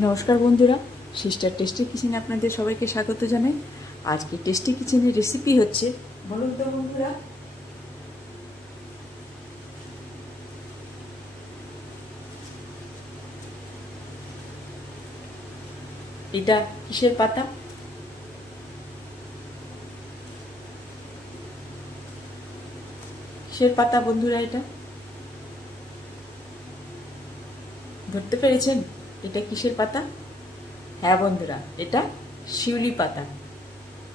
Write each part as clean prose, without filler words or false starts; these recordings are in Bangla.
নমস্কার বন্ধুরা, সিস্টার টেস্টি কিচেনে আপনাদের সবাইকে স্বাগত জানাই। আজকে টেস্টি কিচেনের রেসিপি হচ্ছে, বলুন তো বন্ধুরা, এটা কিসের পাতা? কিসের পাতা বন্ধুরা? এটা ধরতে পেরেছেন? এটা কিসের পাতা? হ্যাঁ বন্ধুরা, এটা শিউলি পাতা।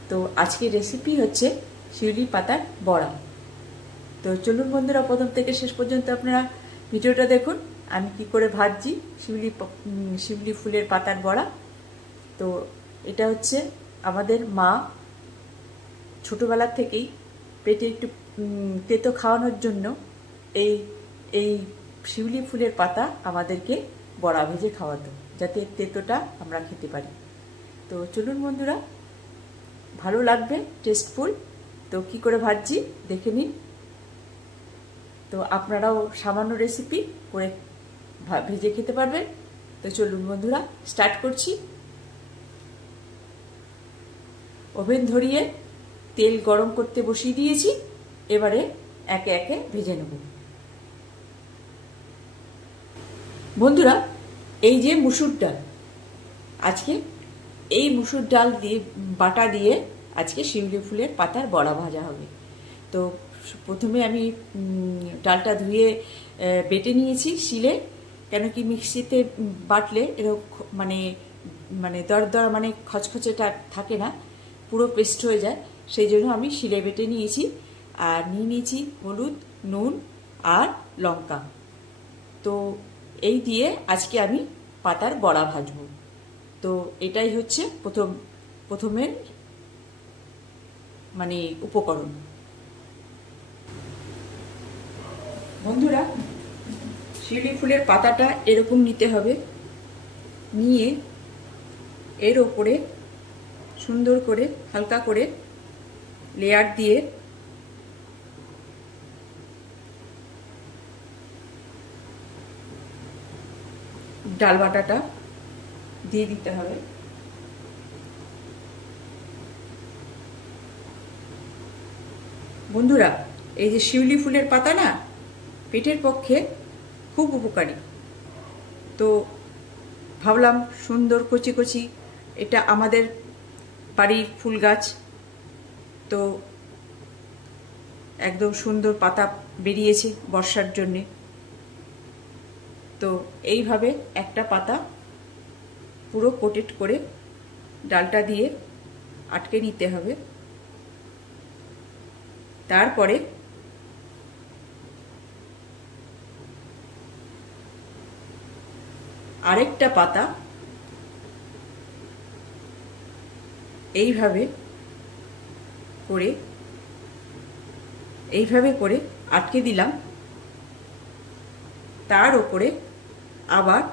তো আজকের রেসিপি হচ্ছে শিউলি পাতার বড়া। তো চলুন বন্ধুরা, প্রথম থেকে শেষ পর্যন্ত আপনারা ভিডিওটা দেখুন আমি কি করে ভাজছি শিউলি ফুলের পাতার বড়া। তো এটা হচ্ছে আমাদের মা ছোটবেলা থেকেই পেটে একটু তেতো খাওয়ানোর জন্য এই এই শিউলি ফুলের পাতা আমাদেরকে বড়া ভেজে খাওয়াতো, যাতে তেতোটা আমরা খেতে পারি। তো চলুন বন্ধুরা, ভালো লাগবে, টেস্টফুল। তো কি করে ভাজছি দেখে নিন। তো আপনারাও সামান্য রেসিপি করে ভেজে খেতে পারবেন। তো চলুন বন্ধুরা, স্টার্ট করছি। ওভেন ধরিয়ে তেল গরম করতে বসিয়ে দিয়েছি। এবারে একে একে ভেজে নেব। বন্ধুরা, এই যে মুসুর ডাল, আজকে এই মুসুর ডাল দিয়ে বাটা দিয়ে আজকে শিউলি ফুলের পাতার বড়া ভাজা হবে। তো প্রথমে আমি ডালটা ধুয়ে বেটে নিয়েছি শিলে, কেন কি মিক্সিতে বাটলে এরকম মানে দরদরা মানে খচখচেটা থাকে না, পুরো পেস্ট হয়ে যায়। সেই জন্য আমি শিলে বেটে নিয়েছি। আর নিয়ে নিয়েছি হলুদ, নুন আর লঙ্কা। তো এই দিয়ে আজকে আমি পাতার বড়া ভাজবো। তো এটাই হচ্ছে প্রথমের মানে উপকরণ। বন্ধুরা, শিউলি ফুলের পাতাটা এরকম নিতে হবে, নিয়ে এর ওপরে সুন্দর করে হালকা করে লেয়ার দিয়ে ডাল বাটাটা দিয়ে দিতে হবে। বন্ধুরা, এই যে শিউলি ফুলের পাতা না, পেটের পক্ষে খুব উপকারী। তো ভাবলাম সুন্দর কচি কচি, এটা আমাদের বাড়ির ফুল গাছ, তো একদম সুন্দর পাতা বেরিয়েছে বর্ষার জন্যে। তো এইভাবে একটা পাতা পুরো কোটেড করে ডালটা দিয়ে আটকে নিতে হবে। তারপরে আরেকটা পাতা এইভাবে করে আটকে দিলাম। তার উপরে আবার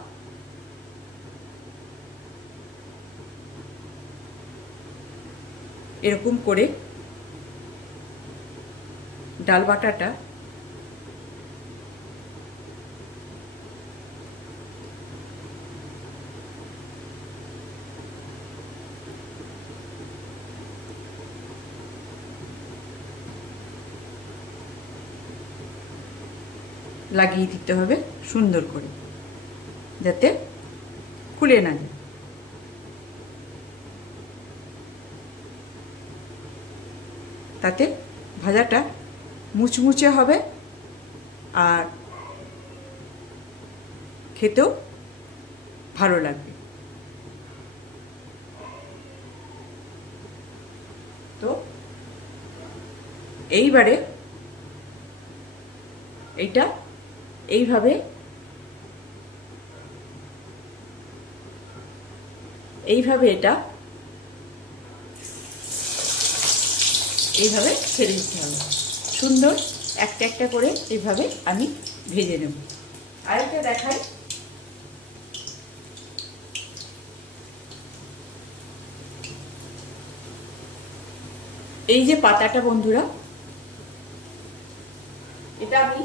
এরকম করে ডাল বাটাটা লাগিয়ে দিতে হবে সুন্দর করে, যাতে খুলে না যায়। তাতে ভাজাটা মুচমুচে হবে আর খেতেও ভালো লাগবে। তো এইবারে এইটা এইভাবে এটা এইভাবে ছেড়ে দিতে হবে সুন্দর। একটা একটা করে এইভাবে আমি ভেজে নেব। আরেকটা দেখাই, এই যে পাতাটা বন্ধুরা, এটা আমি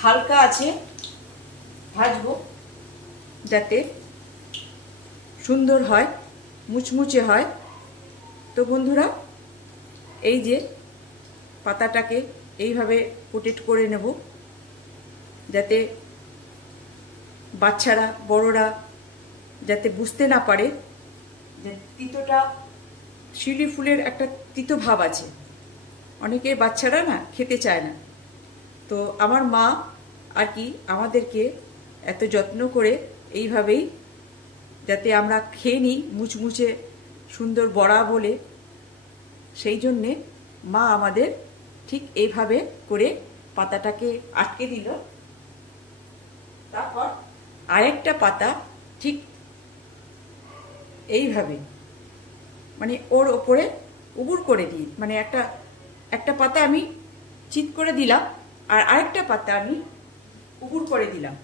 হালকা আছে ভাজবো, যাতে সুন্দর হয়, মুচমুচে হয়। তো বন্ধুরা, এই যে পাতাটাকে এইভাবে কোটেট করে নেব, যাতে বাচ্চারা বড়রা যাতে বুঝতে না পারে যে তিতোটা, শিউলি ফুলের একটা তিতো ভাব আছে, অনেকের বাচ্চারা না খেতে চায় না। তো আমার মা আর কি আমাদেরকে এত যত্ন করে এইভাবেই যাতে আমরা খেয়ে নিই মুচমুচে সুন্দর বড়া বলে, সেই জন্যে মা আমাদের ঠিক এইভাবে করে পাতাটাকে আটকে দিল। তারপর আরেকটা পাতা ঠিক এইভাবে মানে ওর ওপরে উবুর করে দিই, মানে একটা পাতা আমি চিৎ করে দিলাম আর আরেকটা পাতা আমি উবুর করে দিলাম।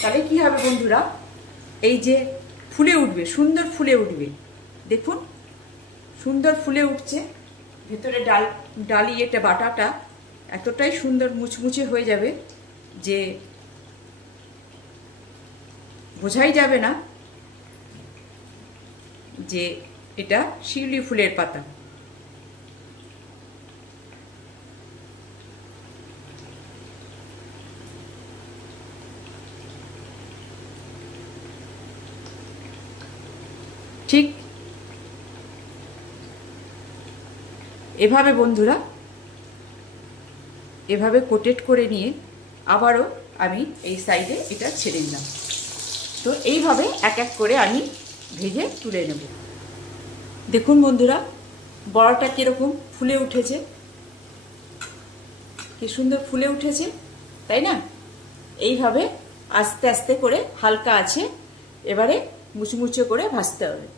তাহলে কি হবে বন্ধুরা, এই যে ফুলে উঠবে, সুন্দর ফুলে উঠবে, দেখুন সুন্দর ফুলে উঠছে, ভেতরে ডালি এটা বাটাটা এতটাই সুন্দর মুচমুচে হয়ে যাবে যে বোঝাই যাবে না যে এটা শিউলি ফুলের পাতা। ঠিক এভাবে বন্ধুরা, এভাবে কোটেট করে নিয়ে আবারও আমি এই সাইডে এটা ছেড়ে দিলাম। তো এইভাবে এক এক করে আমি ভেজে তুলে নেব। দেখুন বন্ধুরা, বড়াটা কীরকম ফুলে উঠেছে, কি সুন্দর ফুলে উঠেছে, তাই না? এইভাবে আস্তে আস্তে করে হালকা আছে এবারে মুচমুচে করে ভাজতে হবে।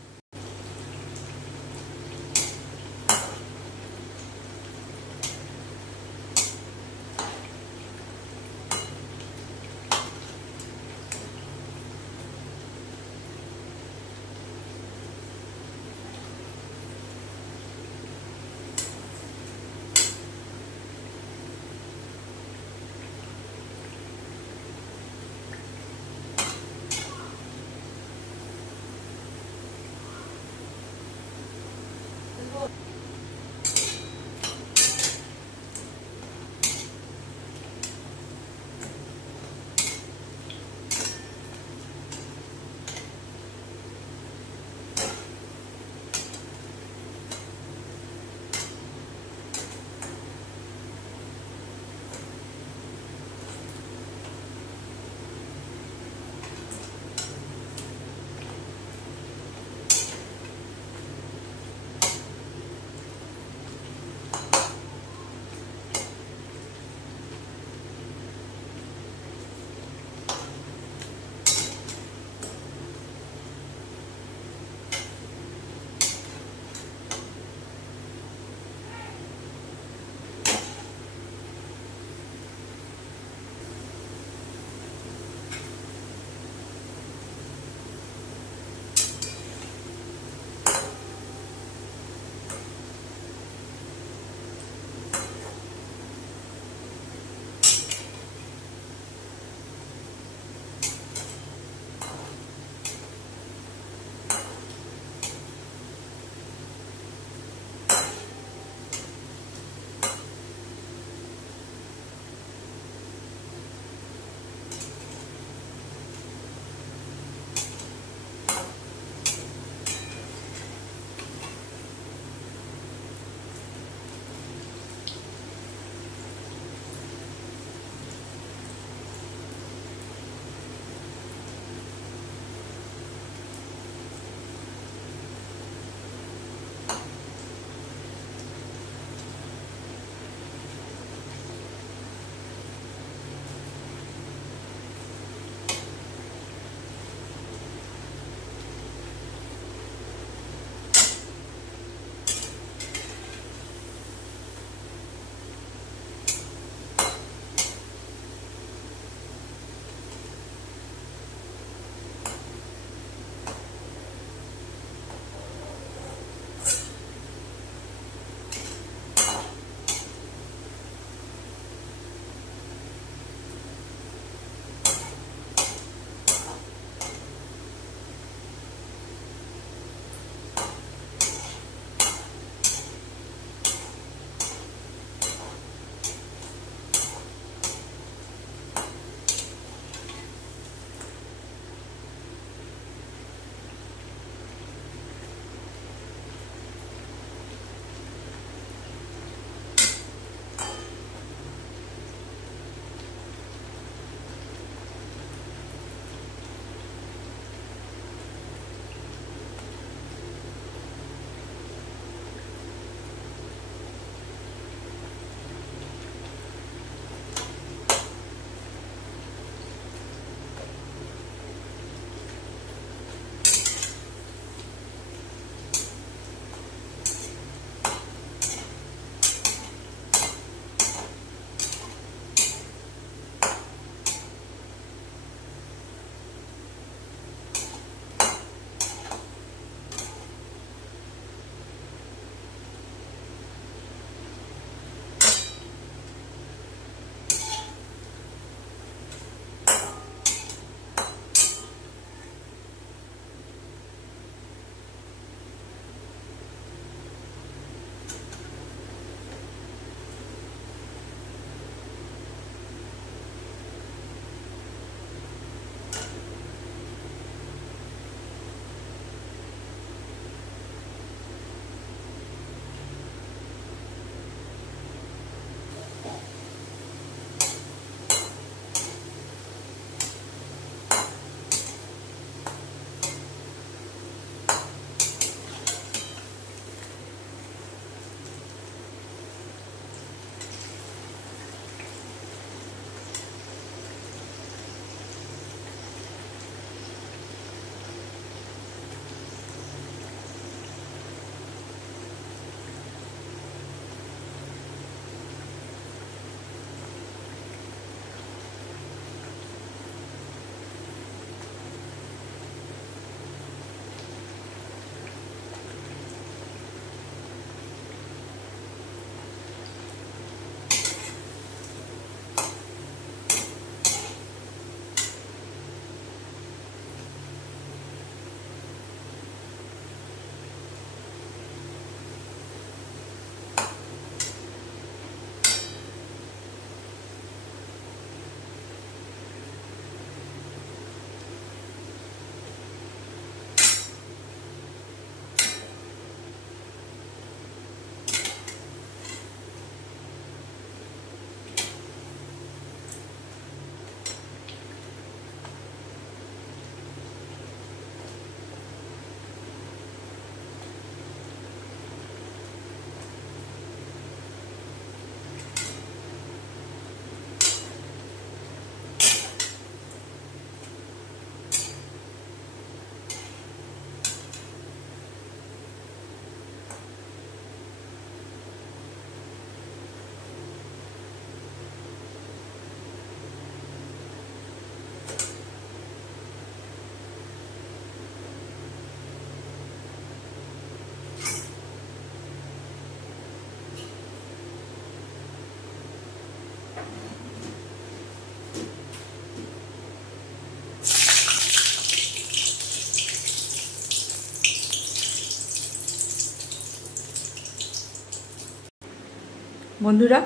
বন্ধুরা,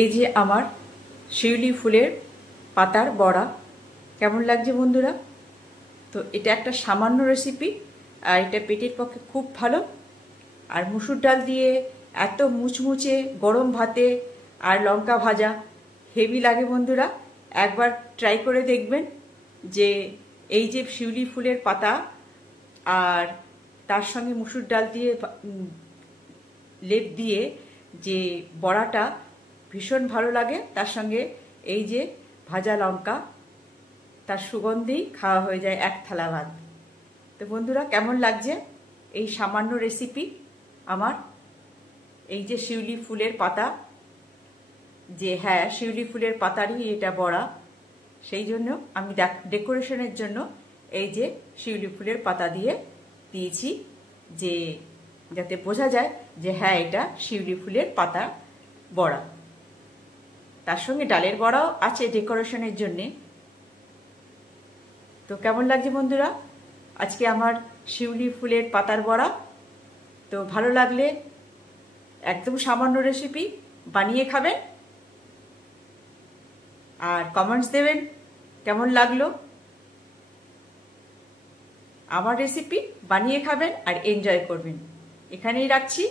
এই যে আমার শিউলি ফুলের পাতার বড়া, কেমন লাগছে বন্ধুরা? তো এটা একটা সামান্য রেসিপি, আর এটা পেটের পক্ষে খুব ভালো। আর মুসুর ডাল দিয়ে এত মুচমুচে গরম ভাতে আর লঙ্কা ভাজা হেভি লাগে বন্ধুরা। একবার ট্রাই করে দেখবেন যে এই যে শিউলি ফুলের পাতা আর তার সঙ্গে মুসুর ডাল দিয়ে লেপ দিয়ে যে বড়াটা ভীষণ ভালো লাগে, তার সঙ্গে এই যে ভাজা লঙ্কা, তার সুগন্ধেই খাওয়া হয়ে যায় এক থালা ভাত। তো বন্ধুরা, কেমন লাগছে এই সামান্য রেসিপি আমার? এই যে শিউলি ফুলের পাতা, যে হ্যাঁ শিউলি ফুলের পাতারই এটা বড়া, সেই জন্য আমি ডেকোরেশনের জন্য এই যে শিউলি ফুলের পাতা দিয়ে দিয়েছি, যে যাতে বোঝা যায় যে হ্যাঁ এটা শিউলি ফুলের পাতা বড়া। তার সঙ্গে ডালের বড়াও আছে ডেকোরেশনের জন্যে। তো কেমন লাগছে বন্ধুরা আজকে আমার শিউলি ফুলের পাতার বড়া? তো ভালো লাগলে একদম সামান্য রেসিপি বানিয়ে খাবেন আর কমেন্টস দেবেন কেমন লাগলো। আমার রেসিপি বানিয়ে খাবেন আর এনজয় করবেন। এখানেই রাখছি।